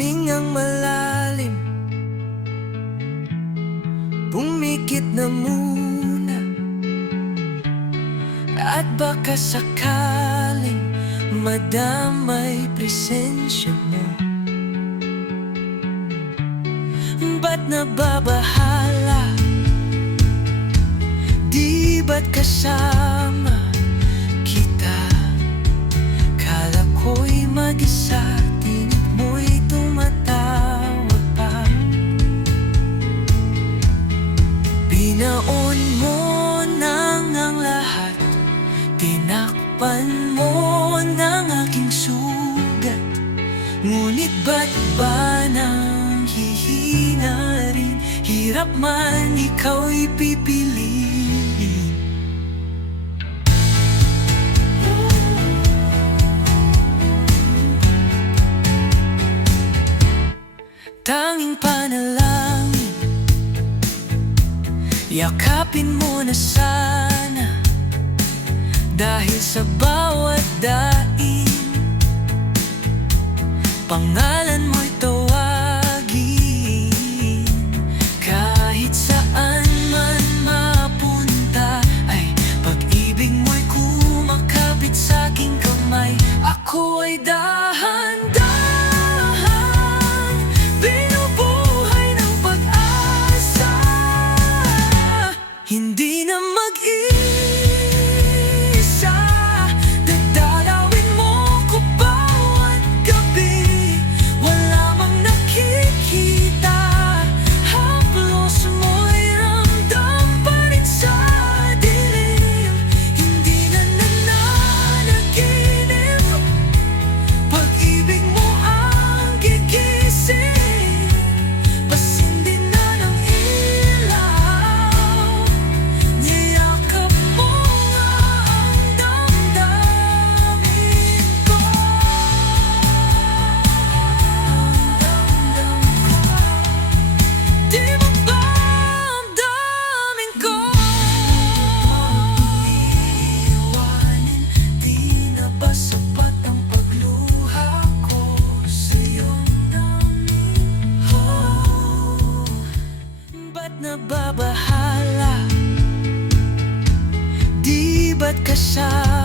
Humingang malalim, pumikit na muna, at baka sakaling madamay presensya mo. Ba't nababahala? Di ba't kasama kita? Kala ko'y mag-isa, tingin mo'y tumatawag pa. Binaon mo nang ang lahat, tinakpan mo ng aking sugat. Ngunit ba't ba nang hihina rin? Hirap man, ikaw'y pipiliin. Tanging panalangin, yakapin mo na sana. Dahil sa bawat daing, pangalan mo'y tawagin. Kahit saan man mapunta, ay pag-ibig mo'y kumakapit sa aking kamay. Ako ay dahan-dahan binubuhay ng pag-asa. Hindi na mag-isa, dadalawin mo ko bawat gabi. Wala mang nakikita, haplos mo'y ramdam pa rin sa dilim. Hindi na nananaginip, pag-ibig mo ang gigising. Pasindi na ng ilaw, niyakap mo nga ang damdamin ko. Di mo ba ang damdamin ko? Iiwanin, di na ba sapat ang pagluha ko sa'yo namin? Ba't nababahala? Di ba't kasama